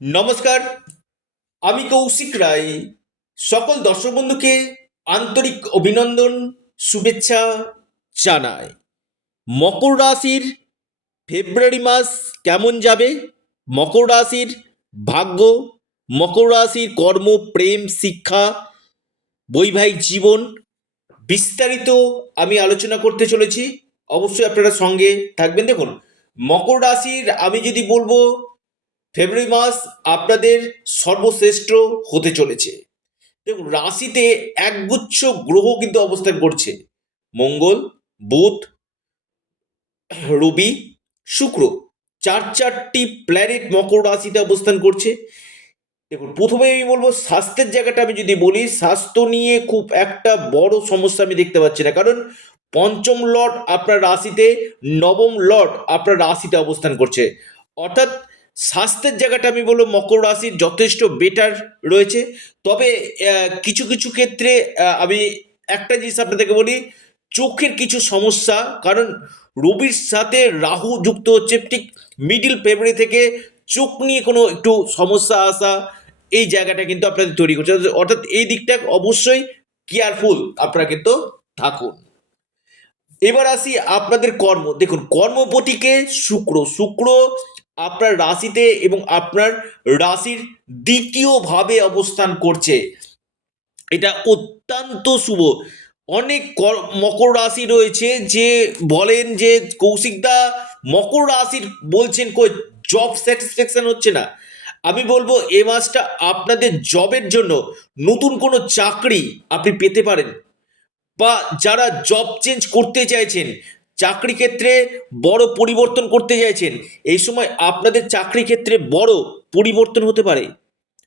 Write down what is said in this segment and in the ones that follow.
নমস্কার, আমি কৌশিক রায়। সকল দর্শক বন্ধুকে আন্তরিক অভিনন্দন, শুভেচ্ছা জানাই। মকর রাশির ফেব্রুয়ারি মাস কেমন যাবে? মকর রাশির ভাগ্য, মকর রাশির কর্ম, প্রেম, শিক্ষা, বৈবাহিক জীবন বিস্তারিত আমি আলোচনা করতে চলেছি। অবশ্যই আপনারা সঙ্গে থাকবেন। দেখুন, মকর রাশির আমি যদি বলব ফেব্রুয়ারি মাস আপনাদের সর্বশ্রেষ্ঠ হতে চলেছে। দেখুন, রাশিতে একগুচ্ছ গ্রহ কিন্তু অবস্থান করছে। মঙ্গল, বুধ, রবি, শুক্র। চার চারটি প্ল্যানেট মকর রাশিতে অবস্থান করছে। দেখুন, প্রথমে আমি বলব স্বাস্থ্যের জায়গাটা আমি যদি বলি, স্বাস্থ্য নিয়ে খুব একটা বড় সমস্যা আমি দেখতে পাচ্ছি না। কারণ পঞ্চম লট আপনার রাশিতে, নবম লট আপনার রাশিতে অবস্থান করছে। অর্থাৎ স্বাস্থ্যের জায়গাটা আমি বলব মকর রাশির যথেষ্ট বেটার রয়েছে। তবে কিছু কিছু ক্ষেত্রে আমি একটা জিনিস আপনাদেরকে বলি, চোখের কিছু সমস্যা, কারণ রবির সাথে রাহু যুক্ত হচ্ছে ঠিক মিডিল ফেব্রুয়ারি থেকে চোখ নিয়ে কোনো একটু সমস্যা আসা এই জায়গাটা কিন্তু আপনাদের তৈরি করছে। অর্থাৎ এই দিকটা অবশ্যই কেয়ারফুল আপনারা কিন্তু থাকুন। এবার আসি আপনাদের কর্ম। দেখুন, কর্মপতিকে শুক্র। শুক্র আপনার রাশিতে এবং আপনার রাশির দ্বিতীয় ভাবে অবস্থান করছে। এটা অত্যন্ত শুভ। অনেক কর- মকর রাশি রয়েছে যে বলেন যে কৌশিকদা মকর রাশির বলছেন কই জব স্যাটিসফ্যাকশন হচ্ছে না। আমি বলব এ মাসটা আপনাদের জবের জন্য নতুন কোনো চাকরি আপনি পেতে পারেন। বা যারা জব চেঞ্জ করতে চাইছেন চাকরি ক্ষেত্রে বড় পরিবর্তন করতে চাইছেন, এই সময় আপনাদের চাকরি ক্ষেত্রে বড় পরিবর্তন হতে পারে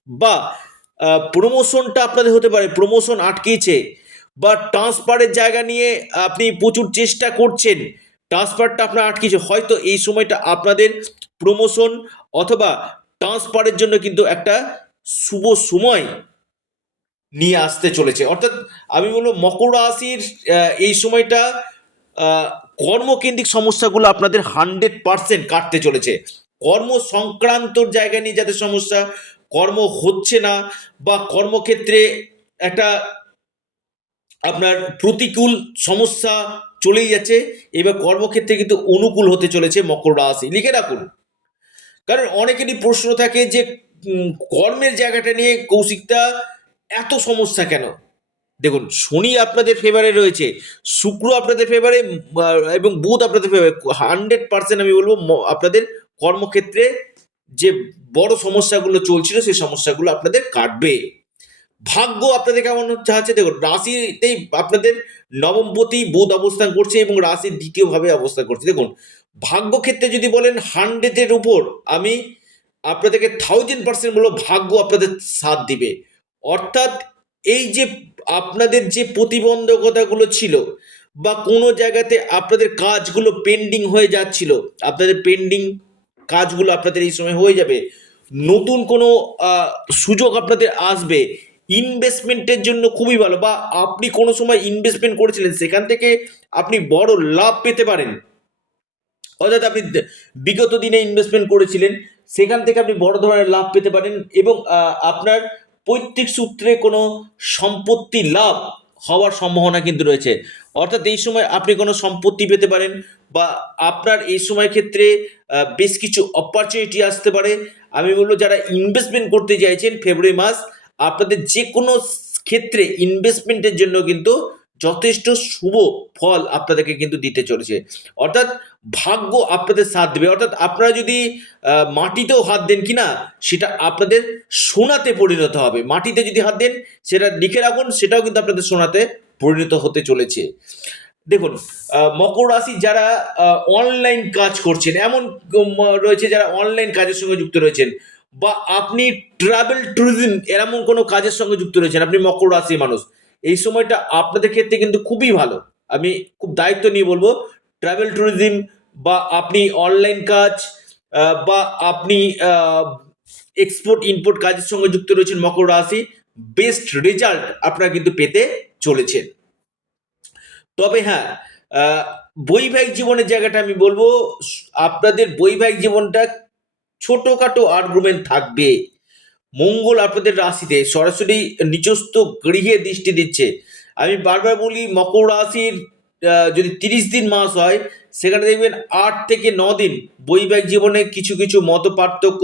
বা প্রমোশনটা আপনাদের হতে পারে প্রমোশন আটকেছে বা ট্রান্সফারের জায়গা নিয়ে আপনি প্রচুর চেষ্টা করছেন ট্রান্সফারটা আপনার আটকেছে, হয়তো এই সময়টা আপনাদের প্রমোশন অথবা ট্রান্সফারের জন্য কিন্তু একটা শুভ সময় নিয়ে আসতে চলেছে। অর্থাৎ আমি বলব মকর রাশির এই সময়টা কর্মকেন্দ্রিক সমস্যাগুলো আপনাদের হান্ড্রেড পার্সেন্ট কাটতে চলেছে। কর্ম সংক্রান্ত জায়গা নিয়ে যাদের সমস্যা, কর্ম হচ্ছে না বা কর্মক্ষেত্রে একটা আপনার প্রতিকূল সমস্যা চলেই যাচ্ছে, এবার কর্মক্ষেত্রে কিন্তু অনুকূল হতে চলেছে মকর রাশি। লিখে রাখুন। কারণ অনেকেরই প্রশ্ন থাকে যে কর্মের জায়গাটা নিয়ে কৌশিকটা এত সমস্যা কেন? দেখুন, শনি আপনাদের ফেভারে রয়েছে, শুক্র আপনাদের ফেভারে এবং বুধ আপনাদের ফেভারে হান্ড্রেড পার্সেন্ট আমি বলব আপনাদের কর্মক্ষেত্রে যে বড় সমস্যাগুলো চলছিল, সেই সমস্যাগুলো আপনাদের কাটবে। ভাগ্য আপনাদের কেমন আছে দেখুন, রাশিতেই আপনাদের নবমপতি বুধ অবস্থান করছে এবং রাশির দ্বিতীয়ভাবে অবস্থান করছে। দেখুন ভাগ্য ক্ষেত্রে যদি বলেন হান্ড্রেডের উপর, আমি আপনাদেরকে থাউজেন্ড পার্সেন্ট বলব, ভাগ্য আপনাদের সাথ দিবে। অর্থাৎ এই যে আপনাদের যে প্রতিবন্ধকতাগুলো ছিল বা কোনো জায়গাতে আপনাদের কাজগুলো পেন্ডিং হয়ে যাচ্ছিল, আপনাদের পেন্ডিং কাজগুলো আপনাদের এই সময় হয়ে যাবে, নতুন কোনো সুযোগ আপনাদের আসবে ইনভেস্টমেন্টের জন্য খুবই ভালো বা আপনি কোনো সময় ইনভেস্টমেন্ট করেছিলেন, সেখান থেকে আপনি বড় লাভ পেতে পারেন। অর্থাৎ আপনি বিগত দিনে ইনভেস্টমেন্ট করেছিলেন, সেখান থেকে আপনি বড় ধরনের লাভ পেতে পারেন এবং আপনার পৈতৃক সূত্রে কোনো সম্পত্তি লাভ হওয়ার সম্ভাবনা কিন্তু রয়েছে। অর্থাৎ এই সময় আপনি কোনো সম্পত্তি পেতে পারেন বা আপনার এই সময় ক্ষেত্রে বেশ কিছু অপরচুনিটি আসতে পারে। আমি বলব যারা ইনভেস্টমেন্ট করতে চাইছেন ফেব্রুয়ারি মাস, আপনাদের যে কোনো ক্ষেত্রে ইনভেস্টমেন্টের জন্য কিন্তু যথেষ্ট শুভ ফল আপনাদেরকে কিন্তু দিতে চলেছে। অর্থাৎ ভাগ্য আপনাদের সাথ দেবে। অর্থাৎ আপনারা যদি মাটিতেও হাত দেন কি না সেটা আপনাদের সোনাতে পরিণত হবে। মাটিতে যদি হাত দেন, সেটা লিখে রাখুন, সেটাও কিন্তু আপনাদের সোনাতে পরিণত হতে চলেছে। দেখুন মকর রাশি যারা অনলাইন কাজ করছেন, এমন রয়েছে যারা অনলাইন কাজের সঙ্গে যুক্ত রয়েছেন, বা আপনি ট্রাভেল ট্যুরিজম এরকম কোনো কাজের সঙ্গে যুক্ত রয়েছেন, আপনি মকর রাশির মানুষ এই সময়টা আপনাদের ক্ষেত্রে কিন্তু খুবই ভালো। আমি খুব দায়িত্ব নিয়ে বলব ট্রাভেল ট্যুরিজম বা আপনি অনলাইন কাজ বা আপনি এক্সপোর্ট ইম্পোর্ট কাজের সঙ্গে যুক্ত রয়েছেন মকর রাশি বেস্ট রেজাল্ট আপনারা কিন্তু পেতে চলেছেন। তবে হ্যাঁ বৈবাহিক জীবনের জায়গাটা আমি বলব, আপনাদের বৈবাহিক জীবনটা ছোটখাটো আর্গুমেন্ট থাকবে। মঙ্গল আপনাদের রাশিতে সরাসরি নিজস্ব গৃহে দৃষ্টি দিচ্ছে। আমি বারবার বলি, মকর রাশির যদি তিরিশ দিন মাস হয়, সেখানে দেখবেন আট থেকে ন দিন বৈবাহিক জীবনে কিছু কিছু মত পার্থক্য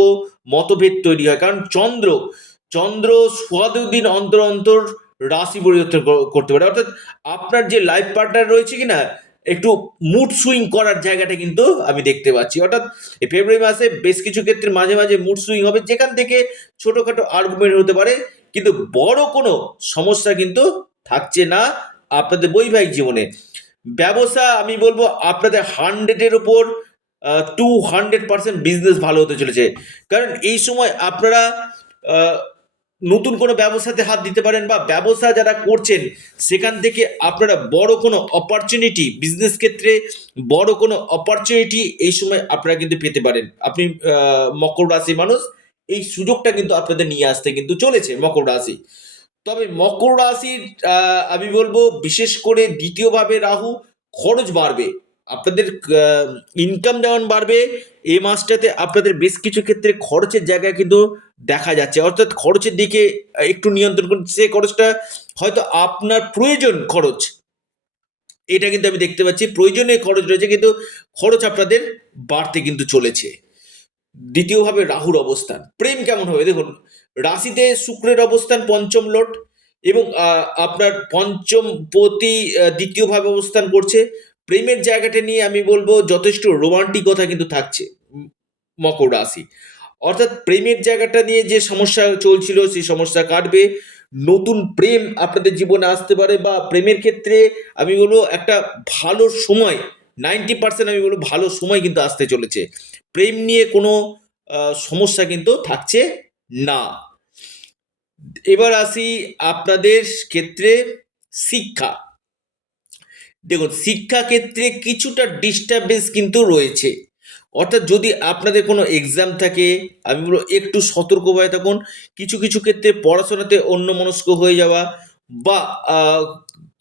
মতভেদ তৈরি হয়। কারণ চন্দ্র চন্দ্র সোয়াদু দিন অন্তর অন্তর রাশি পরিবর্তন করতে পারে। অর্থাৎ আপনার যে লাইফ পার্টনার রয়েছে কিনা একটু মুড সুইং করার জায়গাটা কিন্তু আমি দেখতে পাচ্ছি। অর্থাৎ ফেব্রুয়ারি মাসে বেশ কিছু ক্ষেত্রে মাঝে মাঝে মুড সুইং হবে, যেখান থেকে ছোটোখাটো আর্গুমেন্ট হতে পারে, কিন্তু বড় কোনো সমস্যা কিন্তু থাকছে না আপনাদের বৈবাহিক জীবনে। ব্যবসা আমি বলব আপনাদের হান্ড্রেডের ওপর টু হান্ড্রেড পার্সেন্ট বিজনেস ভালো হতে চলেছে। কারণ এই সময় আপনারা নতুন কোনো ব্যবসাতে হাত দিতে পারেন বা ব্যবসা যারা করছেন, সেখান থেকে আপনারা বড় কোনো অপরচুনিটি বিজনেস ক্ষেত্রে বড় কোনো অপরচুনিটি এই সময় আপনারা কিন্তু পেতে পারেন। আপনি মকর রাশি মানুষ, এই সুযোগটা কিন্তু আপনাদের নিয়ে আসতে কিন্তু চলেছে মকর রাশি। তবে মকর রাশির আমি বলব বিশেষ করে দ্বিতীয়ভাবে রাহু খরচ বাড়বে। আপনাদের ইনকাম যেমন বাড়বে এই মাসটাতে আপনাদের বেশ কিছু ক্ষেত্রে খরচের জায়গায় কিন্তু দেখা যাচ্ছে। অর্থাৎ খরচের দিকে একটু নিয়ন্ত্রণ করুন। সে খরচটা হয়তো আপনার প্রয়োজন খরচ এটা কিন্তু আমি দেখতে পাচ্ছি। প্রয়োজনীয় খরচ রয়েছে কিন্তু খরচ আপনাদের বাড়তে কিন্তু চলেছে। দ্বিতীয়ভাবে রাহুর অবস্থান। প্রেম কেমন হবে? দেখুন রাশিতে শুক্রের অবস্থান পঞ্চম লট এবং আপনার পঞ্চম আহ, দ্বিতীয়ভাবে অবস্থান করছে। প্রেমের জায়গাটা নিয়ে আমি বলব যথেষ্ট রোমান্টিকতা কিন্তু থাকছে মকর রাশি। অর্থাৎ প্রেমের জায়গাটা নিয়ে যে সমস্যা চলছিল, সেই সমস্যা কাটবে। নতুন প্রেম আপনাদের জীবনে আসতে পারে বা প্রেমের ক্ষেত্রে আমি বলব একটা ভালো সময়, নাইনটি পার্সেন্ট আমি বলব ভালো সময় কিন্তু আসতে চলেছে। প্রেম নিয়ে কোনো সমস্যা কিন্তু থাকছে না। এবার আসি আপনাদের ক্ষেত্রে শিক্ষা। দেখুন শিক্ষা ক্ষেত্রে কিছুটা ডিস্টারবেন্স কিন্তু রয়েছে। অর্থাৎ যদি আপনাদের কোনো এক্সাম থাকে, আমি বলব একটু সতর্কভাবে থাকুন। কিছু কিছু ক্ষেত্রে পড়াশোনাতে অন্য মনস্ক হয়ে যাওয়া বা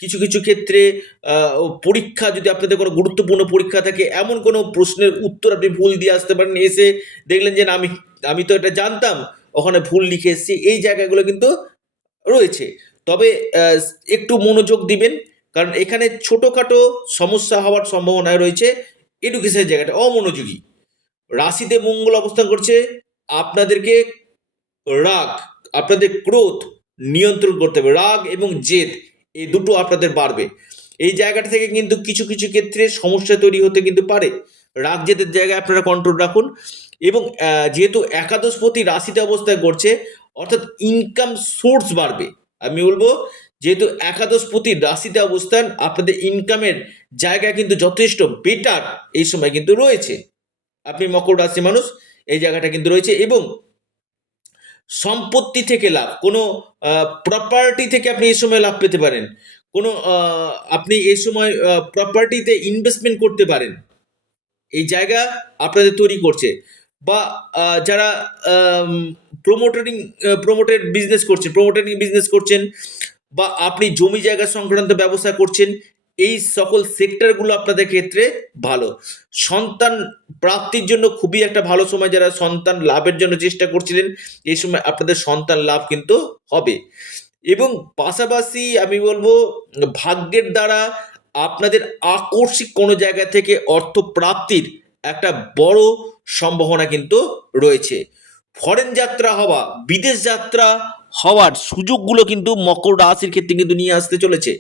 কিছু কিছু ক্ষেত্রে পরীক্ষা যদি আপনাদের কোনো গুরুত্বপূর্ণ পরীক্ষা থাকে, এমন কোনো প্রশ্নের উত্তর আপনি ভুল দিয়ে আসতে পারেন। এসে দেখলেন যে আমি আমি তো এটা জানতাম, ওখানে ভুল লিখে এসেছি। এই জায়গাগুলো কিন্তু রয়েছে। তবে একটু মনোযোগ দিবেন। কারণ এখানে ছোটোখাটো সমস্যা হওয়ার সম্ভাবনা রয়েছে এডুকেশনের জায়গাটা, অমনোযোগী। রাশিতে মঙ্গল অবস্থান করছে, আপনাদেরকে রাগ, আপনাদের ক্রোধ নিয়ন্ত্রণ করতে হবে। রাগ এবং জেদ, এই দুটো আপনাদের বাড়বে। এই জায়গাটা থেকে কিন্তু কিছু কিছু ক্ষেত্রে সমস্যা তৈরি হতে কিন্তু পারে। রাগ, জেদের জায়গায় আপনারা কন্ট্রোল রাখুন এবং যেহেতু একাদশপতি রাশিতে অবস্থায় করছে, অর্থাৎ ইনকাম সোর্স বাড়বে। আমি বলব যেহেতু একাদশ একাদশপতি রাশিতে অবস্থান, আপনাদের ইনকামের জায়গা কিন্তু যথেষ্ট বেটার এই সময় কিন্তু রয়েছে। আপনি মকর রাশি মানুষ, এই জায়গাটা কিন্তু রয়েছে এবং সম্পত্তি থেকে লাভ, কোনো প্রপার্টি থেকে আপনি এই সময় লাভ পেতে পারেন। কোনো আপনি এই সময় প্রপার্টিতে ইনভেস্টমেন্ট করতে পারেন। এই জায়গা আপনাদের তৈরি করছে বা যারা প্রোমোটারিং প্রোমোটেড বিজনেস করছেন প্রোমোটারিং বিজনেস করছেন বা আপনি জমি জায়গা সংক্রান্ত ব্যবসা করছেন, এই সকল সেক্টরগুলো আপনাদের ক্ষেত্রে ভালো। সন্তান প্রাপ্তির জন্য খুবই একটা ভালো সময় যারা সন্তান লাভের জন্য চেষ্টা করছিলেন, এই সময় আপনাদের সন্তান লাভ কিন্তু হবে। এবং পাশাপাশি আমি বলব, ভাগ্যের দ্বারা আপনাদের আকস্মিক কোনো জায়গা থেকে অর্থ প্রাপ্তির একটা বড় সম্ভাবনা কিন্তু রয়েছে। ফরেন যাত্রা হওয়া, বিদেশ যাত্রা হওয়ার সুযোগগুলো কিন্তু মকর রাশির ক্ষেত্রে কিন্তু নিয়ে আসতে চলেছে।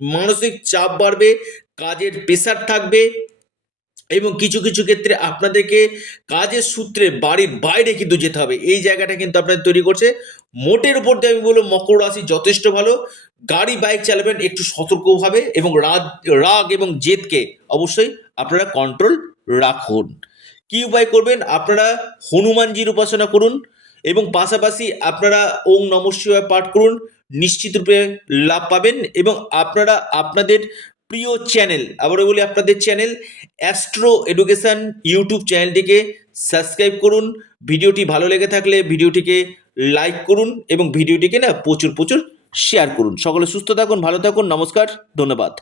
মানসিক চাপ বাড়বে, কাজের প্রেশার থাকবে এবং কিছু কিছু ক্ষেত্রে আপনাদেরকে কাজের সূত্রে বাড়ির বাইরে কিন্তু যেতে হবে। এই জায়গাটা কিন্তু আপনাদের তৈরি করছে। মোটের উপর দিয়ে আমি বলব মকর রাশি যথেষ্ট ভালো। গাড়ি, বাইক চালাবেন, একটু সতর্কভাবে এবং রাগ রাগ এবং জেদকে অবশ্যই আপনারা কন্ট্রোল রাখুন। কি উপায় করবেন? আপনারা হনুমানজির উপাসনা করুন। এবং পাশাপাশি আপনারা ওং নম শিবায় পাঠ করুন, নিশ্চিত রূপে লাভ পাবেন এবং আপনারা আপনাদের প্রিয় চ্যানেল, আবারও বলি আপনাদের চ্যানেল, অ্যাস্ট্রো এডুকেশন ইউটিউব চ্যানেলটিকে সাবস্ক্রাইব করুন, ভিডিওটি ভালো লেগে থাকলে ভিডিওটিকে লাইক করুন এবং ভিডিওটিকে না প্রচুর প্রচুর শেয়ার করুন। সকলে সুস্থ থাকুন, ভালো থাকুন, নমস্কার, ধন্যবাদ।